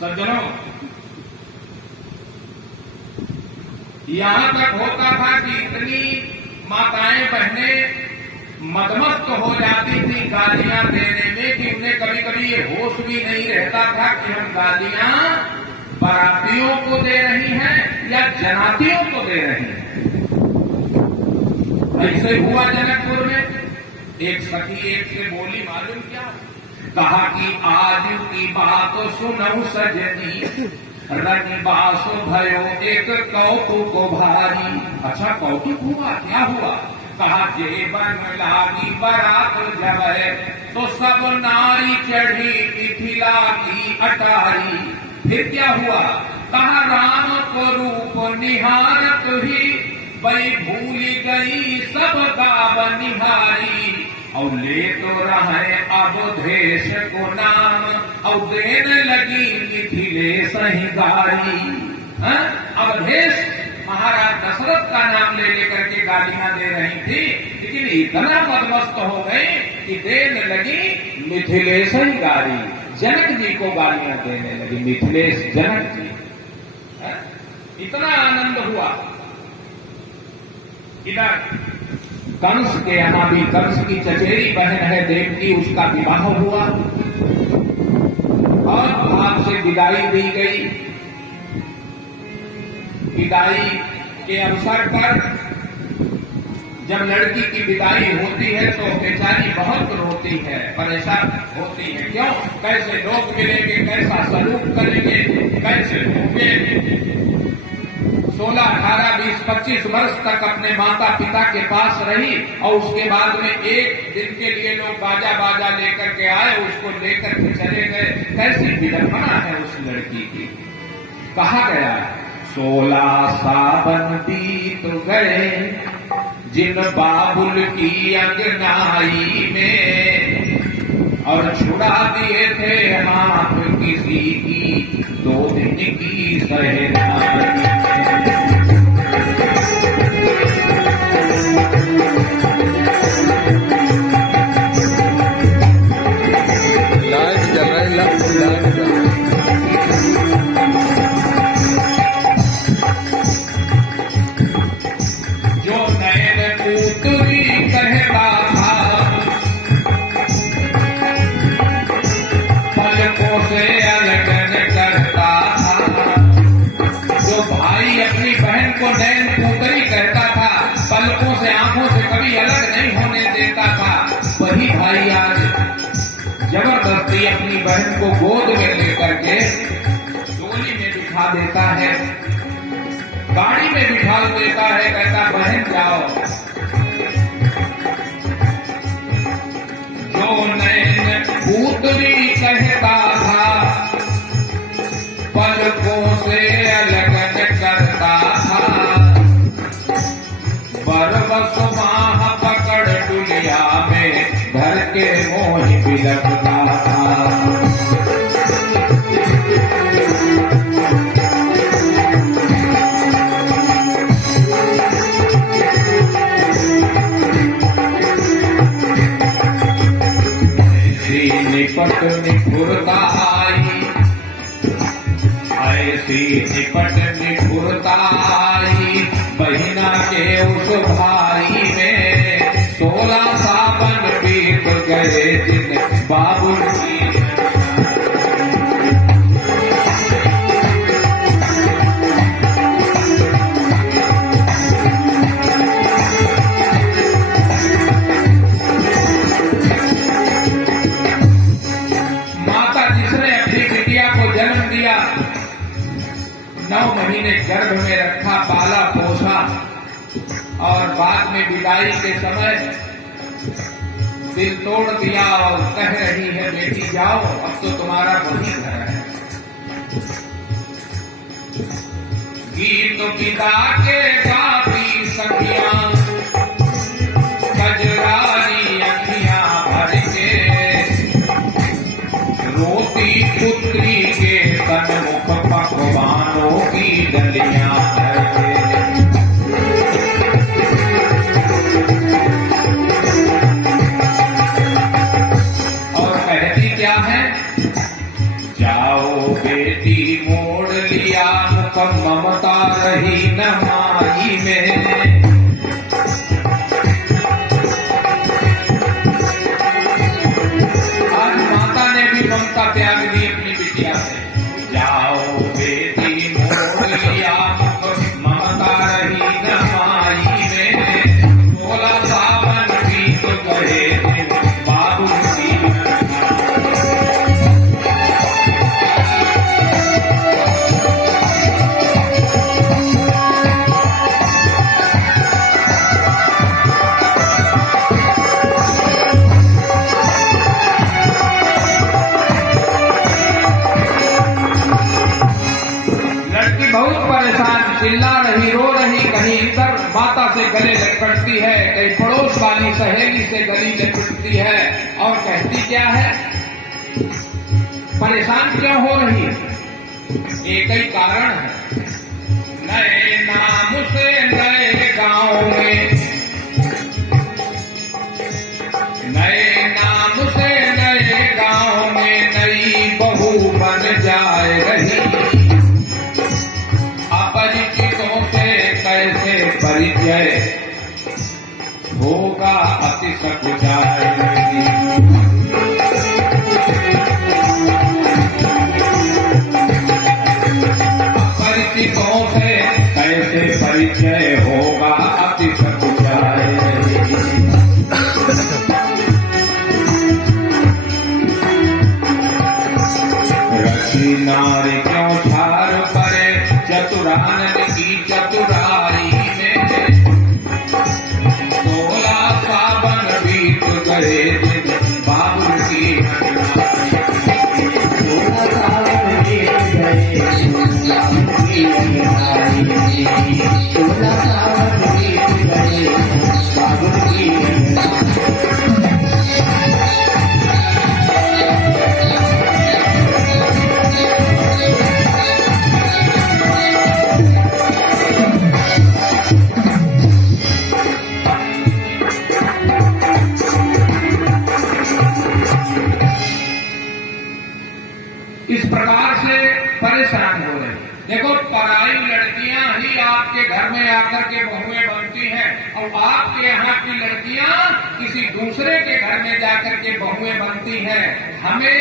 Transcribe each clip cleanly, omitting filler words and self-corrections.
सज्जनों, यहां तक होता था कि इतनी माताएं बहनें मदमस्त हो जाती थी गालियां देने में कि उन्हें कभी कभी ये होश भी नहीं रहता था कि हम गालियां बारातियों को दे रही हैं या जनातियों को दे रही हैं। ऐसे हुआ जनकपुर में। एक सखी एक से बोली, मालूम क्या? कहा कि आज की बात सुनऊ सजनी, रंगबास भयो एक कौतुक भारी। अच्छा, कौतुक हुआ? क्या हुआ? कहा जेबन लागी बारात जब तो सब नारी चढ़ी मिथिला की अटारी। फिर क्या हुआ? कहा राम को रूप निहारत ही वही भूल गई सब गाव निहारी। और ले तो रहे अवधेश को नाम और देने लगी मिथिलेश ही गारी। अवधेश महाराज दशरथ का नाम ले लेकर के गालियां दे रही थी, लेकिन इतना मदमस्त हो गई कि देने लगी मिथिलेश ही गारी। जनक जी को गालियां देने लगी, मिथिलेश जनक जी। इतना आनंद हुआ। इधर कंस के यहाँ भी, कंस की चचेरी बहन है देवकी, उसका विवाह हुआ और भाग से विदाई दी गई। विदाई के अवसर पर जब लड़की की विदाई होती है तो बेचारी बहुत रोती है, परेशान होती है। क्यों? कैसे लोग मिलेंगे, कैसा सलूक करेंगे, कैसे होंगे। 16, 18, 20, 25 वर्ष तक अपने माता पिता के पास रही और उसके बाद में एक दिन के लिए लोग बाजा बाजा लेकर के आए, उसको लेकर के चले गए। कैसी विडंबना है उस लड़की की। कहा गया 16 सावन बीत गए जिन बाबुल की अंगनाई में, और छुड़ा दिए थे हाथ किसी की 2 दिन की सहनाई। जबरदस्ती अपनी बहन को गोद में लेकर के डोली में बिठा देता है, गाड़ी में बिठा देता है, कहता बहन जाओ। जो नैन पुत्री कहता था पलकों से अलग करता था, बरबस माह पकड़ दुनिया में घर के मोह बिलखता था। ऐसी निपट निठुरता आई, ऐसी निपट निठुरता आई बहिना के उस भाई में। 16 सावन बीत गए दिन बाबुल की। माता जिसने अपनी बिटिया को जन्म दिया, 9 महीने गर्भ में रखा, पाला पोसा और बाद में विदाई के समय दिल तोड़ दिया और कह रही है बेटी जाओ, अब तो तुम्हारा वही घर है। गीत विदा के गाती सखियां कजरारी अखियां भर के, रोती पुत्री के सन्मुख पकवानों की डलियां धर के। और कहती क्या है? जाओ बेटी रही न माई में। आज माता ने भी ममता त्याग दी अपनी बिटिया से। जाओ बेटी मोर लिया ममता रही न माई में। 16 सावन बीत गए बाबू की। बहुत परेशान, चिल्ला रही, रो रही, कहीं इधर माता से गले लपटती है, कहीं पड़ोस वाली सहेली से गली लपटती है और कहती क्या है, परेशान क्यों हो रही है? एक ही कारण है, नए नाम से नए गांव में, नए नाम से नए गांव में नई बहू बन जाए रही। अपरिचितों से कैसे परिचय होगा, अति सकुचाएगी। अपरिचितों से कैसे परिचय होगा, अति सकुचाएगी। रची नारी क्यों छार परे, चतुरानन की चतुराई में। 16 सावन बीत गए बाबू की। 16 सावन बीत गए बाबू की। 16 सावन बीत गए बाबू की। इस प्रकार से परेशान हो रहे। देखो, पराई लड़कियां ही आपके घर में आकर के बहुएं बनती हैं और आपके यहाँ की लड़कियां किसी दूसरे के घर में जाकर के बहुएं बनती हैं। हमें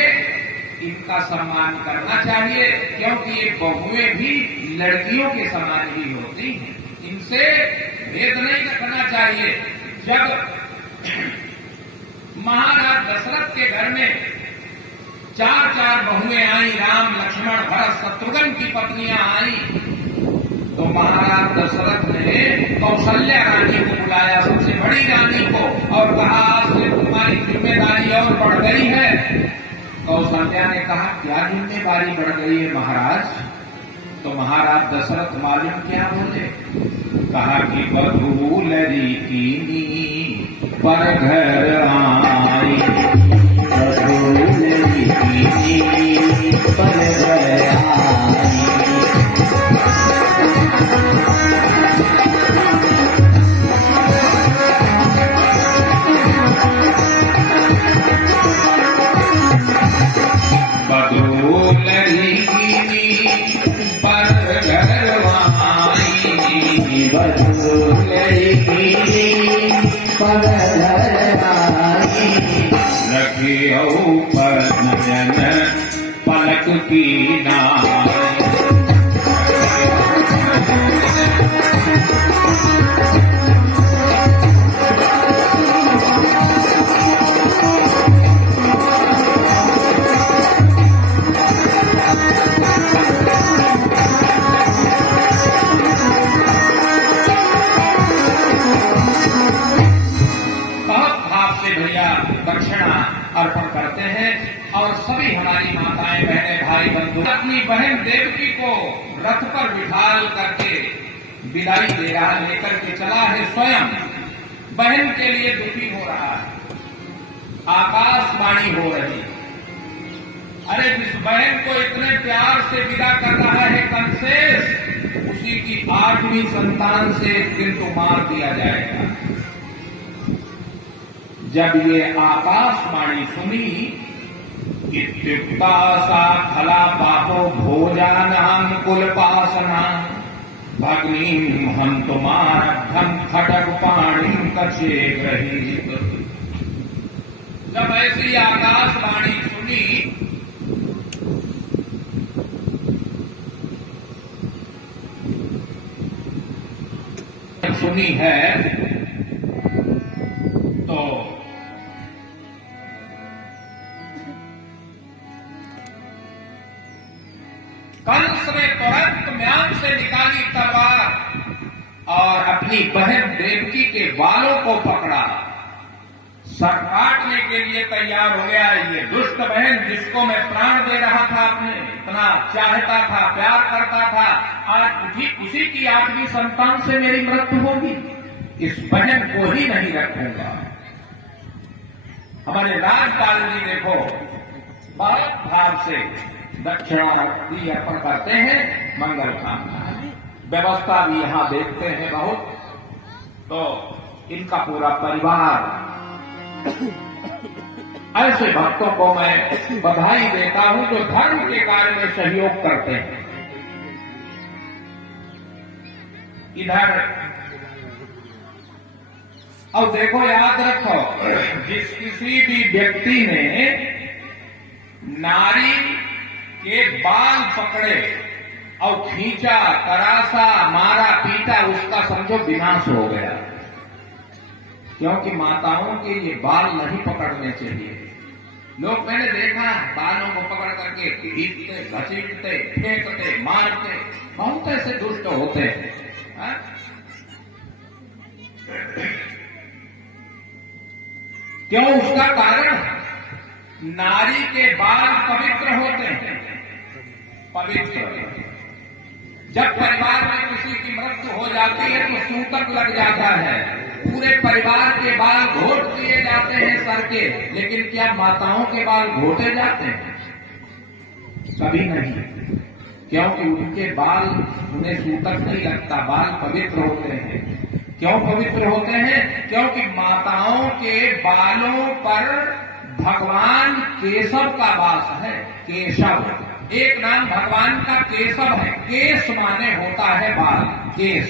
इनका सम्मान करना चाहिए, क्योंकि ये बहुएं भी लड़कियों के समान ही होती हैं। इनसे भेद नहीं रखना चाहिए। जब महाराज दशरथ के घर में 4 बहुएं आई, राम लक्ष्मण भरत शत्रुघ्न की पत्नियां आई, तो महाराज दशरथ ने कौशल्या रानी को बुलाया, सबसे बड़ी रानी को, और कहा आज से तुम्हारी जिम्मेदारी और बढ़ गई है। कौशल्या ने कहा, क्या जिम्मेदारी बढ़ गई है महाराज? तो महाराज दशरथ मालूम क्या बोले? कहा कि बधू लरी कीनी पर घर आई, बधू लरी कीनी पर घर आई। बधू लरी कीनी पर घर आई, बधू लरी कीनी पर घर आई। रखियो पर नयन पलक की नाई। दक्षिणा अर्पण करते हैं और सभी हमारी माताएं, बहनें, भाई बंधु अपनी बहन देवकी को रथ पर बिठाल करके विदाई दे रहा, लेकर के चला है, स्वयं बहन के लिए दुखी हो रहा है। आकाशवाणी हो रही, अरे जिस बहन को इतने प्यार से विदा कर रहा है कंसेश, उसी की 8वीं संतान से एक दिन तो मार दिया जाएगा। जब ये आकाशवाणी सुनी, इत्युक्ता सा खला पापो भोजानां कुलपासना, भग्नीं हन्तुमारब्धं खड्ग पाणिं कछे गृहीत। जब ऐसी आकाशवाणी सुनी है तो कंस ने तुरंत म्यान से निकाली तलवार और अपनी बहन देवकी के बालों को पकड़ा, सर काटने के लिए तैयार हो गया। ये दुष्ट बहन जिसको मैं प्राण दे रहा था, अपने इतना चाहता था, प्यार करता था, आज उसी की आठवीं संतान से मेरी मृत्यु होगी, इस बहन को ही नहीं रखूंगा। हमारे राजपाल जी देखो बहुत भाव से दक्षिणार्थी अर्पण करते हैं, मंगल कामना व्यवस्था भी यहां देखते हैं बहुत। तो इनका पूरा परिवार, ऐसे भक्तों को मैं बधाई देता हूं जो धर्म के कार्य में सहयोग करते हैं। इधर अब देखो, याद रखो, जिस किसी भी व्यक्ति ने नारी के बाल पकड़े और खींचा, तरासा, मारा, पीटा, उसका समझो विनाश हो गया। क्योंकि माताओं के ये बाल नहीं पकड़ने चाहिए। लोग मैंने देखा बालों को पकड़ करके खींचते, घसीटते, फेंकते, मारते, बहुत ऐसे दुष्ट होते हैं। क्यों? उसका कारण नारी के बाल पवित्र होते हैं, पवित्र। जब परिवार में किसी की मृत्यु हो जाती है तो सूतक लग जाता है, पूरे परिवार के बाल घोट दिए जाते हैं सर के, लेकिन क्या माताओं के बाल घोटे जाते हैं? कभी नहीं, क्योंकि उनके बाल, उन्हें सूतक नहीं लगता, बाल पवित्र होते हैं। क्यों पवित्र होते हैं? क्योंकि माताओं के बालों पर भगवान केशव का वास है। केशव एक नाम भगवान का केशव है। केश माने होता है बाल, केश।